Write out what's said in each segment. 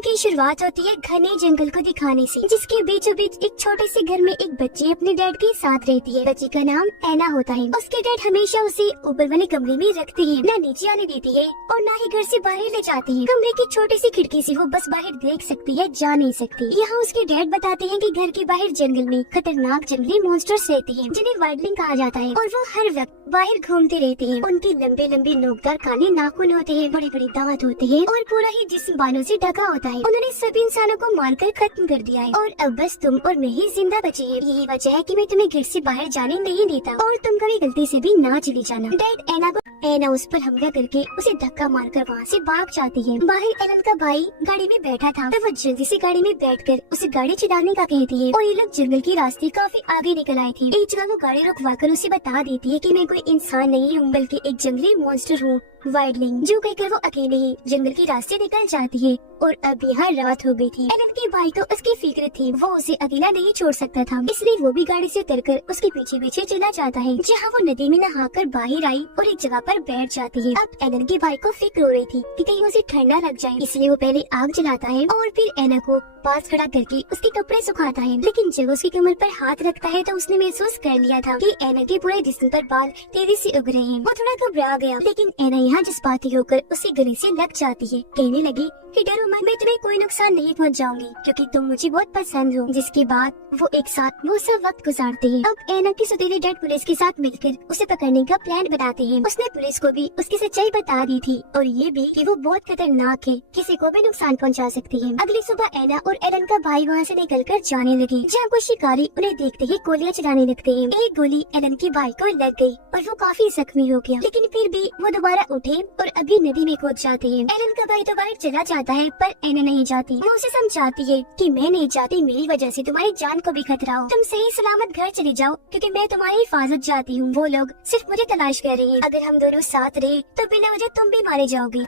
की शुरुआत होती है घने जंगल को दिखाने से, जिसके बीचों बीच एक छोटे से घर में एक बच्ची अपने डैड के साथ रहती है। बच्ची का नाम एना होता है। उसके डैड हमेशा उसे ऊपर वाले कमरे में रखते हैं, न नीचे आने देती है और न ही घर से बाहर ले जाती है। कमरे की छोटी सी खिड़की से वो बस बाहर देख सकती है, जा नहीं सकती। यहाँ उसके डैड बताते हैं कि घर के बाहर जंगल में खतरनाक जंगली मॉन्स्टर्स रहते हैं, जिन्हें वाइल्डलिंग कहा जाता है, और वो हर वक्त बाहर घूमते रहते हैं। उनके लंबे लंबे नोकदार काले नाखून होते हैं, बड़े बड़े दांत होते हैं और पूरा ही जिस्म बालों से ढका होता है। उन्होंने सभी इंसानों को मारकर खत्म कर दिया है और अब बस तुम और मैं ही जिंदा बचे हैं। यही वजह है कि मैं तुम्हें घर से बाहर जाने नहीं देता और तुम कभी गलती से भी ना चली जाना। डैड एना उस पर हमला करके उसे धक्का मारकर वहाँ से भाग जाती है। बाहर एलन का भाई गाड़ी में बैठा था, तो वो जल्दी से गाड़ी में बैठकर उसे गाड़ी चलाने का कहती है और ये लोग जंगल के रास्ते काफी आगे निकल आए थे। एक जगह वो गाड़ी रुकवाकर उसे बता देती है कि मैं कोई इंसान नहीं हूँ बल्कि एक जंगली मॉन्स्टर हूँ, वाइल्डलिंग। जो कहकर वो अकेले ही जंगल के रास्ते निकल जाती है और अब यहाँ रात हो गई थी। एलन के भाई को उसकी फिक्र थी, वो उसे अकेला नहीं छोड़ सकता था, इसलिए वो भी गाड़ी से उतरकर उसके पीछे पीछे चला जाता है, जहाँ वो नदी में नहाकर बाहर आई और एक जगह पर बैठ जाती है। अब एलन के भाई को फिक्र हो रही थी कि कहीं उसे ठंडा लग जाए, इसलिए वो पहले आग जलाता है और फिर एना को पास खड़ा करके उसके कपड़े सुखाता है। लेकिन जब उसकी कमर पर हाथ रखता है तो उसने महसूस कर लिया था कि एना के पूरे जिस्म पर बाल तेजी से उग रहे हैं। वो थोड़ा घबरा गया, लेकिन एना यहाँ जज्बाती होकर उसे गले से लग जाती है, कहने लगी कि डरो मत, मैं तुम्हें कोई नुकसान नहीं पहुंचाऊंगी क्योंकि तुम मुझे बहुत पसंद हो। जिसके बाद वो एक साथ वो सब वक्त गुजारते हैं। अब एना की सौतेली डैड पुलिस के साथ मिलकर उसे पकड़ने का प्लान बनाते हैं। उसने पुलिस को भी उसकी सच्चाई बता दी थी और ये भी कि वो बहुत खतरनाक है, किसी को भी नुकसान पहुंचा सकती है। अगली सुबह एना और एलन का भाई वहाँ से निकलकर जाने लगे, जहाँ कुछ शिकारी उन्हें देखते ही गोलियां चलाने लगते हैं। एक गोली एलन के भाई को लग गई और वो काफी जख्मी हो गया, लेकिन फिर भी वो दोबारा उठे और अभी नदी में कूद जाते हैं। एलन का भाई तो बाहर चला जाता है पर एना नहीं जाती। वो उसे समझाती है कि मैं नहीं चाहती मेरी वजह से तुम्हारी जान को भी खतरा हो, तुम सही सलामत घर चले जाओ क्योंकि मैं तुम्हारी हिफाजत चाहती हूँ। वो लोग सिर्फ मुझे तलाश कर रहे हैं, अगर हम दोनों साथ रहे तो बिना वजह तुम भी मारे जाओगे।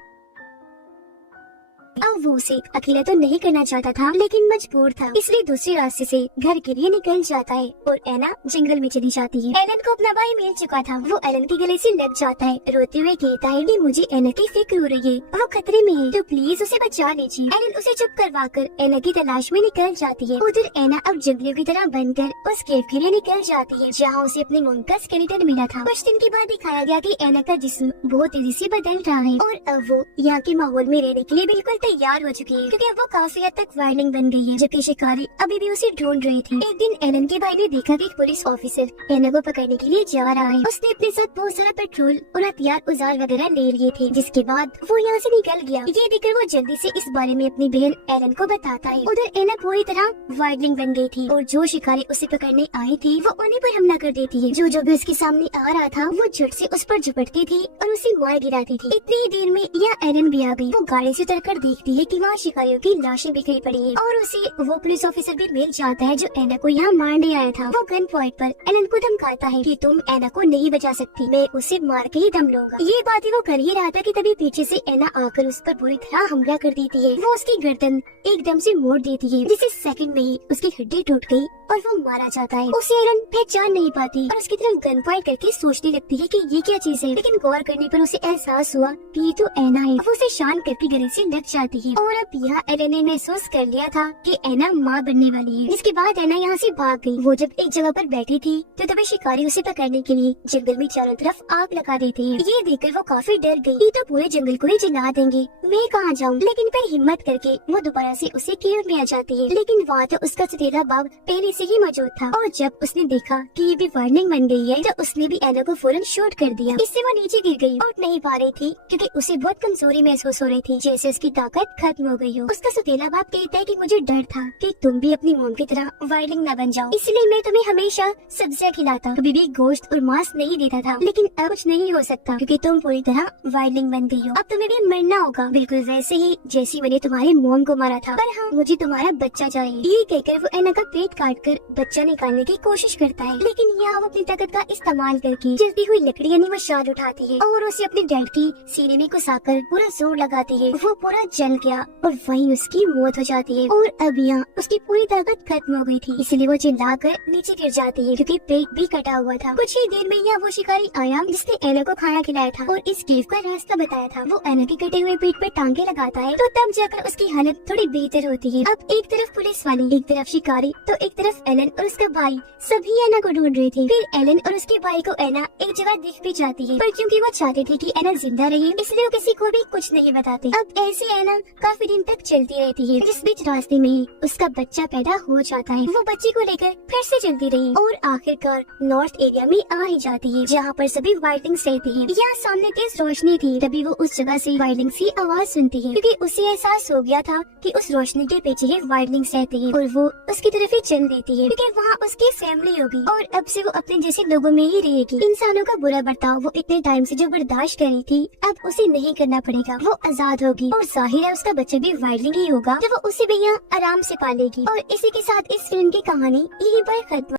अब वो उसे अकेला तो नहीं करना चाहता था, लेकिन मजबूर था, इसलिए दूसरे रास्ते से घर के लिए निकल जाता है और एना जंगल में चली जाती है। एलन को अपना भाई मिल चुका था, वो एलन के गले से लग जाता है, रोते हुए कहता है कि मुझे एना की फिक्र हो रही है, वो खतरे में है, तो प्लीज उसे बचा लीजिए। एलन उसे चुप करवाकर एना की तलाश में निकल जाती है। उधर एना अब जंगलियों की तरह बनकर उस केव के लिए निकल जाती है, जहाँ उसे अपने मोम का स्केलेटन मिला था। कुछ दिन के बाद दिखाया गया कि एना का जिस्म बहुत तेजी से बदल रहा है और अब वो यहाँ के माहौल में रहने के लिए बिल्कुल तैयार हो चुकी है, क्योंकि अब वो काफी हद तक वाइल्डिंग बन गई है, जबकि शिकारी अभी भी उसे ढूंढ रहे थे। एक दिन एलन के भाई ने देखा कि एक पुलिस ऑफिसर एना को पकड़ने के लिए जा रहा है। उसने अपने साथ बहुत सारा पेट्रोल और हथियार औजार वगैरह ले लिए थे, जिसके बाद वो यहाँ से निकल गया। ये देखकर वो जल्दी से इस बारे में अपनी बहन एलन को बताता है। उधर एना पूरी तरह वाइल्डिंग बन गई थी और जो शिकारी उसे पकड़ने आई थी वो उन्हीं पर हमला कर देती है। जो भी उसके सामने आ रहा था वो झट से उस पर झपटती थी और उसे मार गिराती थी। इतनी ही देर में यहाँ एलन भी आ गई। वो गाड़ी से उतरकर देखती है कि वहाँ शिकारियों की लाशें बिखरी पड़ी हैं और उसे वो पुलिस ऑफिसर भी मिल जाता है जो एना को यहाँ मारने आया था। वो गन पॉइंट पर एलन को धमकाता है कि तुम एना को नहीं बचा सकती, मैं उसे मार के ही दम लूंगा। ये बातें वो कर ही रहा था कि तभी पीछे से एना आकर उस पर बुरी तरह हमला कर देती है। वो उसकी गर्दन एकदम से मोड़ देती है, जिसे सेकंड में ही उसकी हड्डी टूट गई और वो मारा जाता है। उसे एलन पहचान नहीं पाती और उसकी तरफ गन पॉइंट करके सोचने लगती है कि ये क्या चीज है, लेकिन गौर करने पर उसे एहसास हुआ कि ये तो एना है। वो उसे शांत करके गले से लग जाती है और अब यहाँ एलन ने महसूस कर लिया था कि एना माँ बनने वाली है। इसके बाद एना यहाँ से भाग गई। वो जब एक जगह पर बैठी थी तो तभी शिकारी उसे पकड़ने के लिए जंगल में चारों तरफ आग लगा देते हैं। ये देखकर वो काफी डर गई, ये तो पूरे जंगल को ही जला देंगे, मैं कहाँ जाऊँ। लेकिन फिर हिम्मत करके वो दोबारा से उसे केव में आ जाती है, लेकिन वहाँ तो उसका सतीरा बाप पहले से ही मौजूद था और जब उसने देखा कि ये भी वार्निंग बन गई है तो उसने भी एना को फौरन शूट कर दिया। इससे वो नीचे गिर गई, उठ नहीं पा रही थी क्योंकि उसे बहुत कमजोरी महसूस हो रही थी, जैसे उसकी ताकत खत्म हो गई हो। उसका सतीला बाप कहता है कि मुझे डर था कि तुम भी अपनी मोम की तरह वाइल्डिंग न बन जाओ, इसलिए मैं तुम्हें हमेशा सब्जियां खिलाता, कभी भी गोश्त और मांस नहीं देता था, लेकिन अब कुछ नहीं हो सकता क्योंकि तुम पूरी तरह वाइल्डिंग बन गई हो। अब तुम्हें भी मरना होगा, बिल्कुल वैसे ही जैसे मैंने तुम्हारी मोम को मारा था, पर हाँ मुझे तुम्हारा बच्चा चाहिए। ये कहकर वो एना का पेट काट कर बच्चा निकालने की कोशिश करता है, लेकिन यहाँ वो अपनी ताकत का इस्तेमाल करके जलती हुई लकड़ी यानी मशाल उठाती है और उसे अपने डैड की सीने में घुसाकर पूरा जोर लगाती है। वो पूरा चल गया और वहीं उसकी मौत हो जाती है और अब यहाँ उसकी पूरी ताकत खत्म हो गई थी, इसलिए वो चिल्लाकर नीचे गिर जाती है क्योंकि पेट भी कटा हुआ था। कुछ ही देर में यहाँ वो शिकारी आया जिसने एना को खाना खिलाया था और इस केव का रास्ता बताया था। वो एना के कटे हुए पेट पे टांगे लगाता है तो तब जाकर उसकी हालत थोड़ी बेहतर होती है। अब एक तरफ पुलिस वाले, एक तरफ शिकारी, तो एक तरफ एलन और उसका भाई सभी एना को ढूंढ रहे थे। फिर एलन और उसके भाई को एना एक जगह दिख भी जाती है, पर क्योंकि वो चाहते थे कि एना जिंदा रहे इसलिए वो किसी को भी कुछ नहीं बताते। अब ऐसे एना काफी दिन तक चलती रहती है, जिस बीच रास्ते में ही उसका बच्चा पैदा हो जाता है। वो बच्चे को लेकर फिर से चलती रही और आखिरकार नॉर्थ एरिया में आ ही जाती है जहाँ पर सभी वाइल्डलिंग्स रहती है। यहाँ सामने तेज रोशनी थी, तभी वो उस जगह से वाइल्डलिंग्स की आवाज सुनती है क्योंकि उसे एहसास हो गया था कि उस रोशनी के पीछे ही वाइल्डलिंग्स रहती है और वो उसकी तरफ ही चल देती है क्योंकि वहाँ उसकी फैमिली होगी और अब से वो अपने जैसे लोगों में ही रहेगी। इंसानों का बुरा बर्ताव वो इतने टाइम से जो बर्दाश्त कर रही थी अब उसे नहीं करना पड़ेगा। वो आजाद होगी और जाहिर है उसका बच्चा भी वाइल्डलिंग ही होगा जो वो उसे भी यहाँ आराम से पालेगी। और इसी के साथ इस फिल्म की कहानी यहीं पर खत्म।